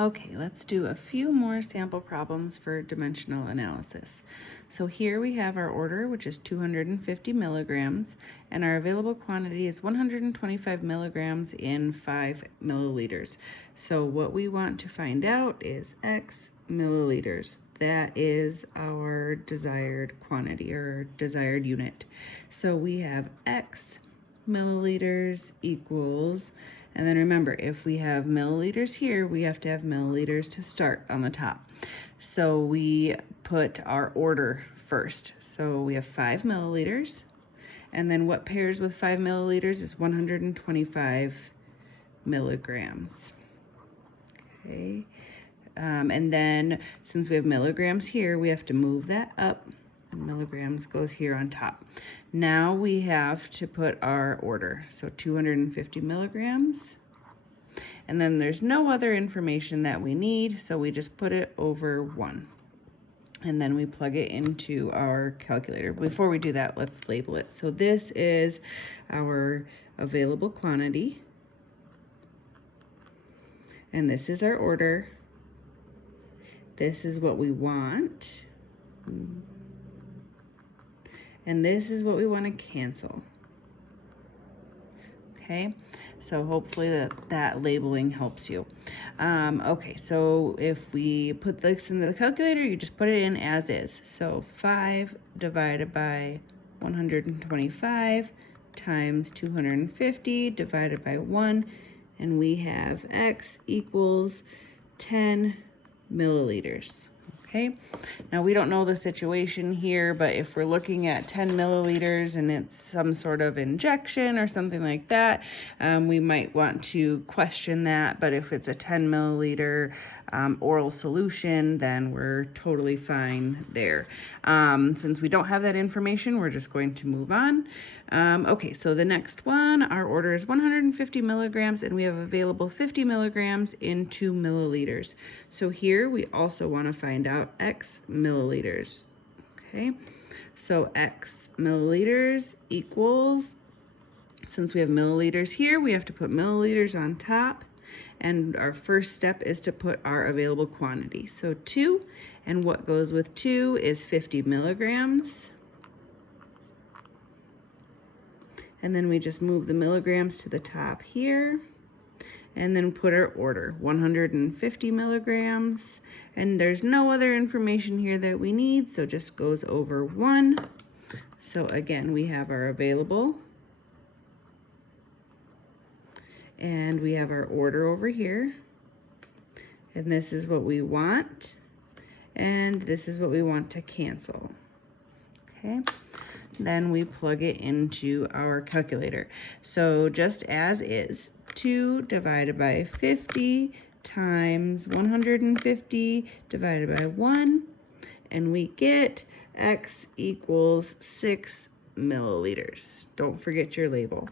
Okay, let's do a few more sample problems for dimensional analysis. So here we have our order, which is 250 milligrams, and our available quantity is 125 milligrams in 5 milliliters. So what we want to find out is X milliliters. That is our desired quantity or desired unit. So we have X milliliters equals, and then remember, if we have milliliters here, we have to have milliliters to start on the top. So we put our order first. So we have 5 milliliters, and then what pairs with 5 milliliters is 125 milligrams. Okay, and then since we have milligrams here, we have to move that up, and milligrams goes here on top. Now we have to put our order, so 250 milligrams, and then there's no other information that we need, so we just put it over 1, and then we plug it into our calculator. Before we do that, let's label it. So this is our available quantity, and this is our order. This is what we want. And this is what we want to cancel. Okay, so hopefully that labeling helps you. Okay, so if we put this into the calculator, you just put it in as is. So 5 divided by 125 times 250 divided by 1, and we have X equals 10 milliliters. Okay, now we don't know the situation here, but if we're looking at 10 milliliters and it's some sort of injection or something like that, we might want to question that. But if it's a 10 milliliter oral solution, then we're totally fine there. Since we don't have that information, we're just going to move on. Okay, so the next one, our order is 150 milligrams, and we have available 50 milligrams in 2 milliliters. So here we also want to find out X milliliters. Okay, so X milliliters equals, since we have milliliters here, we have to put milliliters on top, and our first step is to put our available quantity. So 2, and what goes with 2 is 50 milligrams. And then we just move the milligrams to the top here, and then put our order, 150 milligrams. And there's no other information here that we need, so just goes over 1. So again, we have our available, and we have our order over here, and this is what we want, and this is what we want to cancel. Okay, then we plug it into our calculator. So just as is, 2 divided by 50 times 150 divided by 1, and we get X equals 6 milliliters. Don't forget your label.